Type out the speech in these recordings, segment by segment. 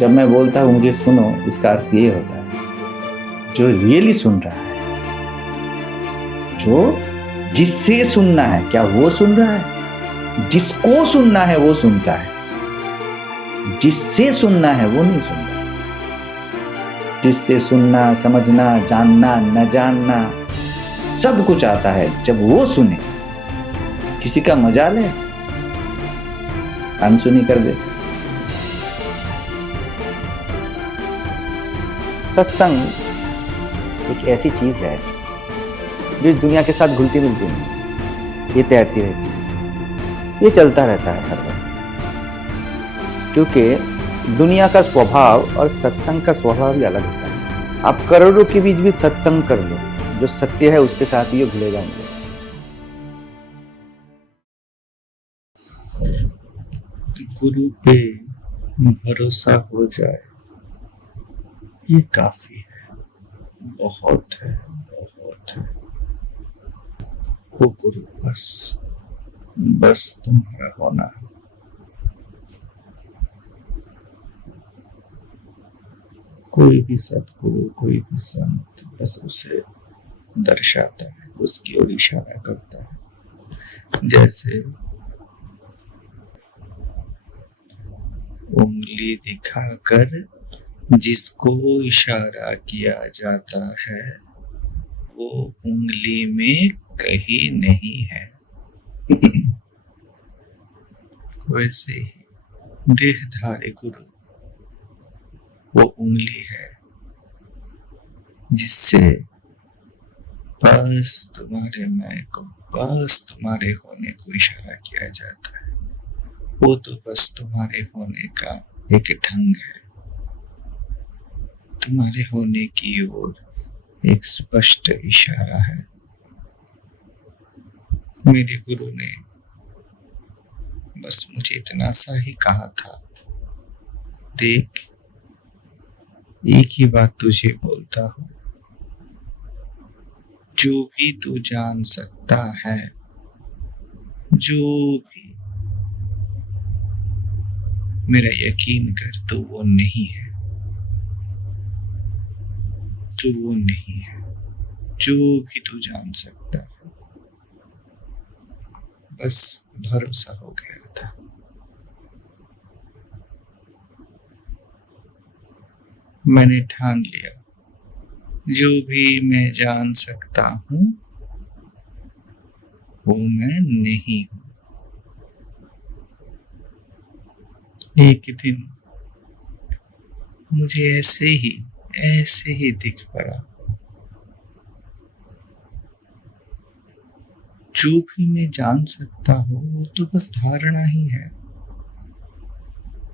जब मैं बोलता हूँ मुझे सुनो, इसका अर्थ ये होता है जो रियली सुन रहा है, जो जिससे सुनना है, क्या वो सुन रहा है? जिसको सुनना है वो सुनता है, जिससे सुनना है वो नहीं सुनता। जिससे सुनना, समझना, जानना, न जानना सब कुछ आता है जब वो सुने। किसी का मजाल है, अनसुनी कर दे। सत्संग एक ऐसी चीज है जो इस दुनिया के साथ घुलती मिलती नहीं, ये तैरती रहती है, ये चलता रहता है हर वक्त। क्योंकि दुनिया का स्वभाव और सत्संग का स्वभाव भी अलग होता है। आप करोड़ों के बीच भी सत्संग कर लो, जो सत्य है उसके साथ ही घुले जाएंगे। गुरु पे भरोसा हो जाए ये काफी है, बहुत है, बहुत है। वो गुरु बस तुम्हारा होना है। कोई भी सतगुरु, कोई भी संत बस उसे दर्शाता है, उसकी ओर इशारा करता है। जैसे उंगली दिखाकर जिसको इशारा किया जाता है वो उंगली में कहीं नहीं है। वैसे ही देहधारी गुरु वो उंगली है जिससे बस तुम्हारे मैं को, बस तुम्हारे होने को इशारा किया जाता है। वो तो बस तुम्हारे होने का एक ढंग है, तुम्हारे होने की ओर एक स्पष्ट इशारा है। मेरे गुरु ने बस मुझे इतना सा ही कहा था, देख एक ही बात तुझे बोलता हूं, जो भी तू जान सकता है, जो भी, मेरा यकीन कर तो वो नहीं है, तो वो नहीं है। जो भी तू जान सकता है, बस भरोसा हो गया था। मैंने ठान लिया जो भी मैं जान सकता हूं वो मैं नहीं हूं। एक दिन मुझे ऐसे ही दिख पड़ा, जो भी मैं जान सकता हूं वो तो बस धारणा ही है।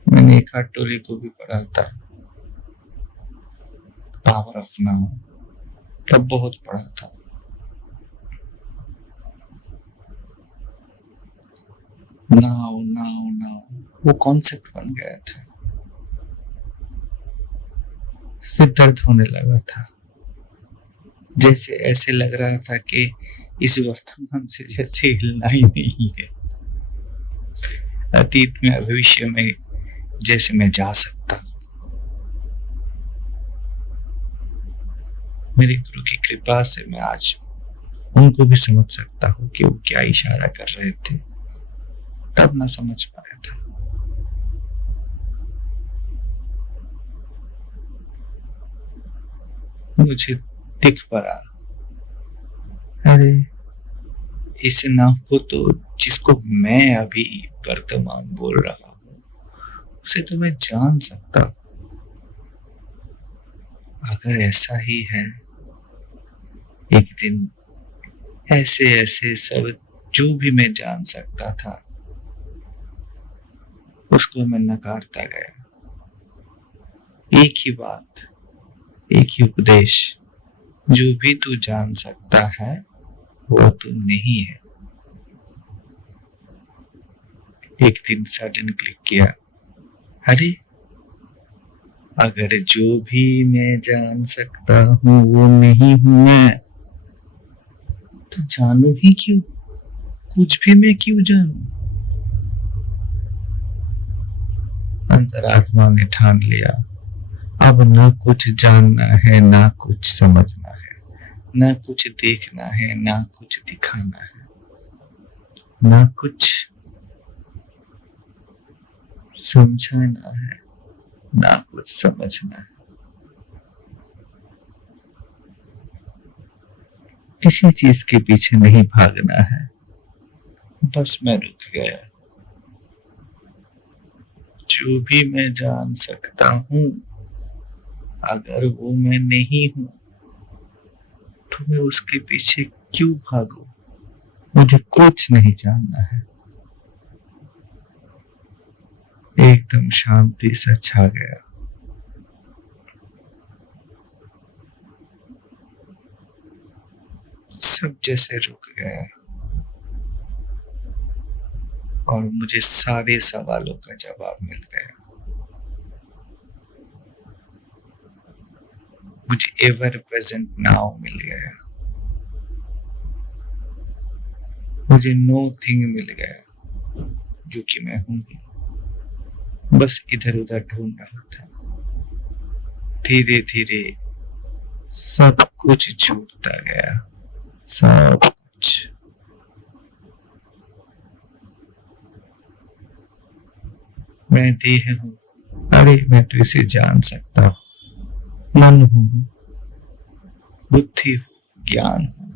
मैंने एक टोली को भी पढ़ा था, पावर ऑफ नाउ, तब बहुत पढ़ा था। नाउ नाउ नाउ वो कॉन्सेप्ट बन गया था। सिर दर्द होने लगा था, जैसे ऐसे लग रहा था कि इस वर्तमान से जैसे हिलना ही नहीं है। अतीत में, भविष्य में जैसे मैं जा सकता। मेरे गुरु की कृपा से मैं आज उनको भी समझ सकता हूँ कि वो क्या इशारा कर रहे थे, तब ना समझ पाया था। मुझे दिख पड़ा, अरे इस नाव को तो, जिसको मैं अभी वर्तमान बोल रहा हूँ, उसे तो मैं जान सकता। अगर ऐसा ही है, एक दिन ऐसे सब जो भी मैं जान सकता था उसको मैं नकारता गया। एक ही बात, एक ही उपदेश, जो भी तू जान सकता है वो तू नहीं है। एक दिन सडन क्लिक किया, अरे अगर जो भी मैं जान सकता हूँ वो नहीं हूं मैं, तो जानू ही क्यों? कुछ भी मैं क्यों जानू? अंतरात्मा ने ठान लिया, अब ना कुछ जानना है, ना कुछ समझना है, ना कुछ देखना है, ना कुछ दिखाना है, ना कुछ समझाना है, ना कुछ समझना है। किसी चीज के पीछे नहीं भागना है, बस मैं रुक गया। जो भी मैं जान सकता हूं, अगर वो मैं नहीं हूं तो मैं उसके पीछे क्यों भागूं? मुझे कुछ नहीं जानना है। एकदम शांति सा छा गया। सब जैसे रुक गया और मुझे सारे सवालों का जवाब मिल गया। मुझे एवर प्रेजेंट नाउ मिल गया। मुझे नो थिंग मिल गया, जो कि मैं हूं ही। बस इधर उधर ढूंढ रहा था। धीरे धीरे सब कुछ छूटता गया, सब कुछ। मैं देह हूं, अरे मैं तो इसे जान सकता हूं। मन हूं, बुद्धि हूं, ज्ञान हूं,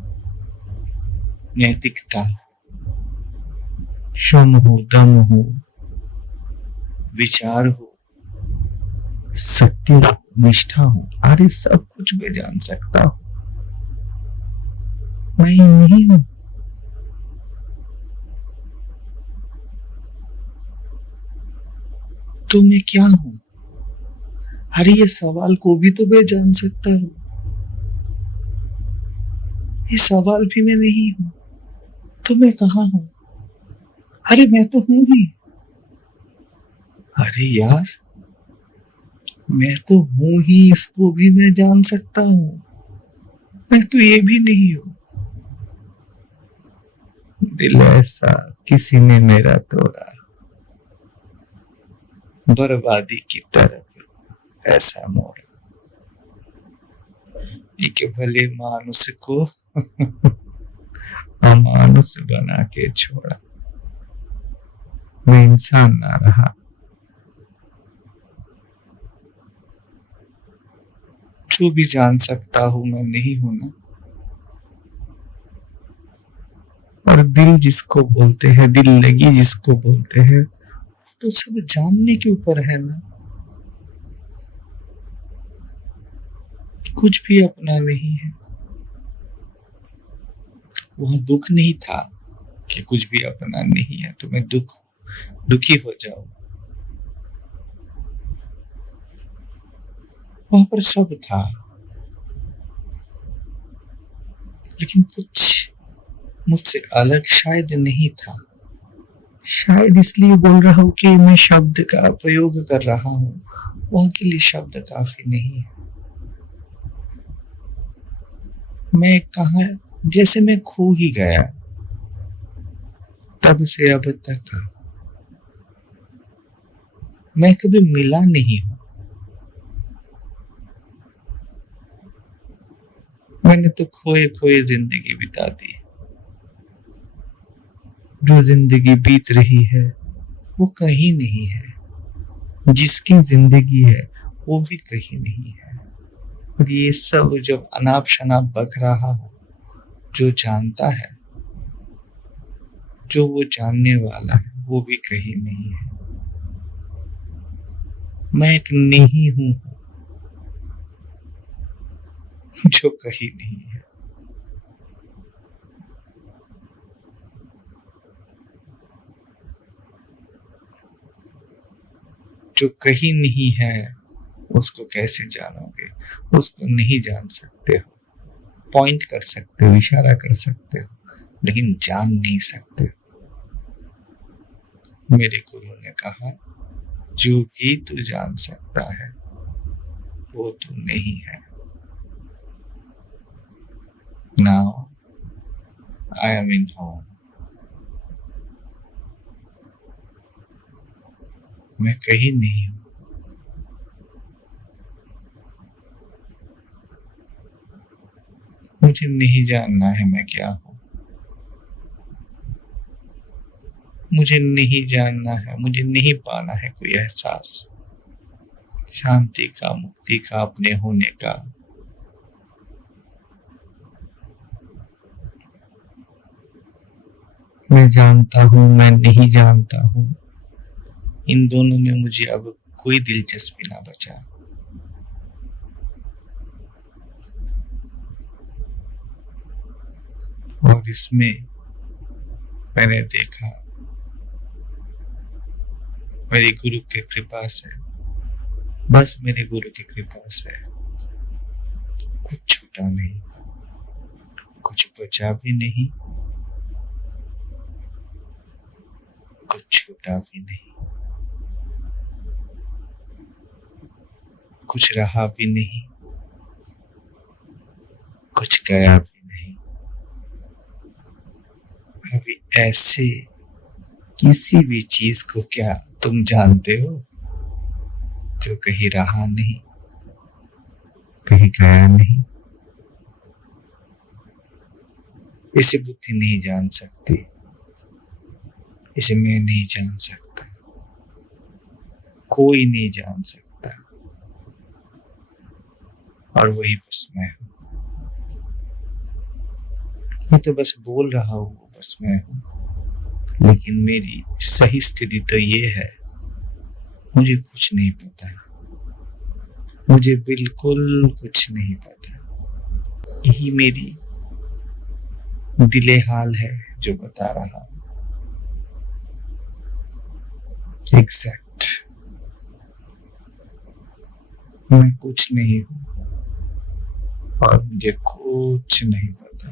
नैतिकता हूं, शम हूं, दम हूं, विचार हूं, सत्य हूं, निष्ठा हूं। अरे सब कुछ मैं जान सकता हूं। मैं ही नहीं हूं। तो मैं क्या हूं? अरे ये सवाल को भी तो मैं जान सकता हूं। ये सवाल भी मैं नहीं हूं। तो मैं कहां हूं? अरे मैं तो हूं ही। अरे यार, मैं तो हूं ही, इसको भी मैं जान सकता हूं। मैं तो ये भी नहीं हूं। दिल ऐसा किसी ने मेरा तोड़ा, बर्बादी की तरफ ऐसा मोड़, कि भले मानुष को अमानुष बना के छोड़ा। मैं इंसान ना रहा। जो भी जान सकता हूं मैं नहीं हूं ना। और दिल जिसको बोलते हैं, दिल लगी जिसको बोलते हैं, तो सब जानने के ऊपर है ना। कुछ भी अपना नहीं है। वहां दुख नहीं था कि कुछ भी अपना नहीं है तो मैं दुखी हो जाऊं। वहां पर सब था, लेकिन कुछ मुझसे अलग शायद नहीं था। शायद इसलिए बोल रहा हूं कि मैं शब्द का प्रयोग कर रहा हूं, वहां के लिए शब्द काफी नहीं है। मैं कहा, जैसे मैं खो ही गया। तब से अब तक मैं कभी मिला नहीं हूं। मैंने तो खोए खोए जिंदगी बिता दी। जो जिंदगी बीत रही है वो कहीं नहीं है। जिसकी जिंदगी है वो भी कहीं नहीं है। और ये सब जब अनाप शनाप बक रहा हो, जो जानता है, जो वो जानने वाला है, वो भी कहीं नहीं है। मैं एक नहीं हूं जो कहीं नहीं है। जो कहीं नहीं है उसको कैसे जानोगे? उसको नहीं जान सकते हो। पॉइंट कर सकते हो, इशारा कर सकते हो, लेकिन जान नहीं सकते। मेरे गुरु ने कहा, जो भी तू जान सकता है वो तू नहीं है। Now I am in home. मैं कहीं नहीं हूं। मुझे नहीं जानना है मैं क्या हूं, मुझे नहीं जानना है, मुझे नहीं पाना है कोई एहसास शांति का, मुक्ति का, अपने होने का। मैं जानता हूं, मैं नहीं जानता हूं, इन दोनों में मुझे अब कोई दिलचस्पी ना बचा। और इसमें मैंने देखा मेरे गुरु की कृपा से, बस मेरे गुरु की कृपा से कुछ छूटा नहीं, कुछ बचा भी नहीं, कुछ छूटा भी नहीं, कुछ रहा भी नहीं, कुछ गया भी नहीं। अभी ऐसे किसी भी चीज को क्या तुम जानते हो जो कहीं रहा नहीं, कहीं गया नहीं? इसे बुद्धि नहीं जान सकती, इसे मैं नहीं जान सकता, कोई नहीं जान सकता, और वही बस मैं हूं। मैं तो बस बोल रहा हूं बस मैं हूं, लेकिन मेरी सही स्थिति तो ये है, मुझे कुछ नहीं पता, मुझे बिल्कुल कुछ नहीं पता। यही मेरी दिले हाल है जो बता रहा हूं। एग्जैक्ट मैं कुछ नहीं हूं और मुझे कुछ नहीं पता।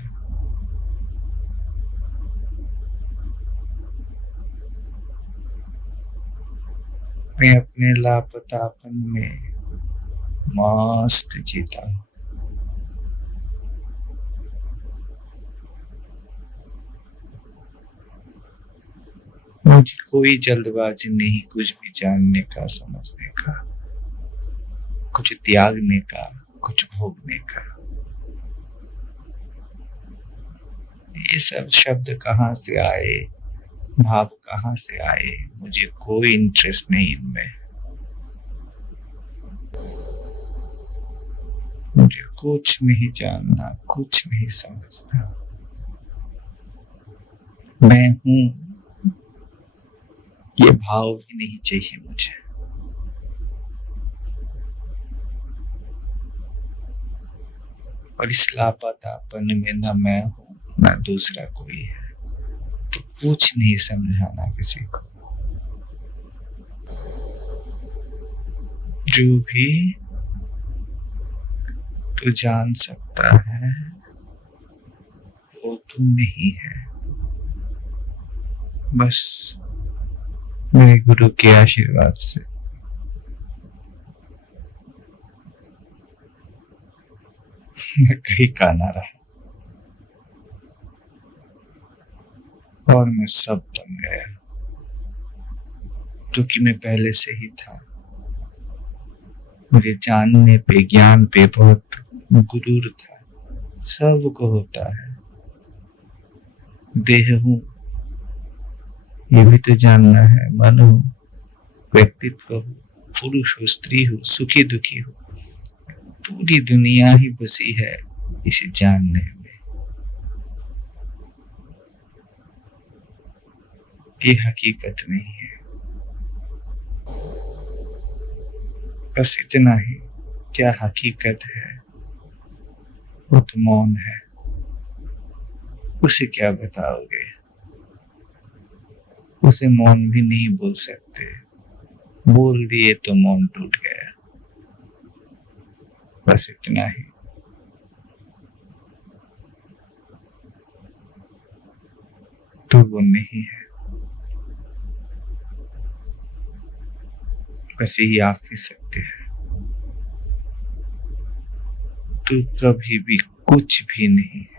मैं अपने लापतापन में मस्त जीता हूं। मुझे कोई जल्दबाजी नहीं कुछ भी जानने का, समझने का, कुछ त्यागने का, कुछ भोगने का। ये सब शब्द कहाँ से आए, भाव कहाँ से आए, मुझे कोई इंटरेस्ट नहीं इनमें। मुझे कुछ नहीं जानना, कुछ नहीं समझना। मैं हूं ये भाव भी नहीं चाहिए मुझे। और इस लापतापन में ना मैं हूं ना दूसरा कोई है, तो कुछ नहीं समझाना किसी को। जो भी तू जान सकता है वो तू नहीं है, बस मेरे गुरु के आशीर्वाद से। मैं कहीं का ना रहा और मैं सब बन गया, क्योंकि मैं पहले से ही था। मुझे जानने पे, ज्ञान पे बहुत गुरूर था। सबको होता है, देह हूं ये भी तो जानना है, मन हो, व्यक्तित्व हो, पुरुष हो, स्त्री हो, सुखी दुखी हो, पूरी दुनिया ही बसी है इसे जानने में। ये हकीकत नहीं है, बस इतना ही। क्या हकीकत है? वो तो मौन है, उसे क्या बताओगे? उसे मौन भी नहीं बोल सकते, बोल दिए तो मौन टूट गया। बस इतना ही। तो वो नहीं है, बस यही आप ही सकते हैं। तू कभी भी कुछ भी नहीं है।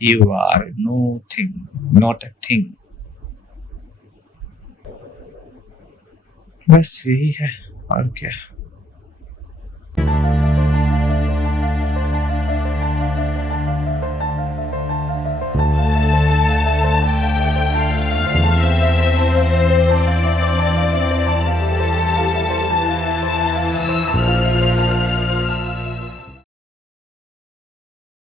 You are nothing, not a thing. बस यही है, और क्या।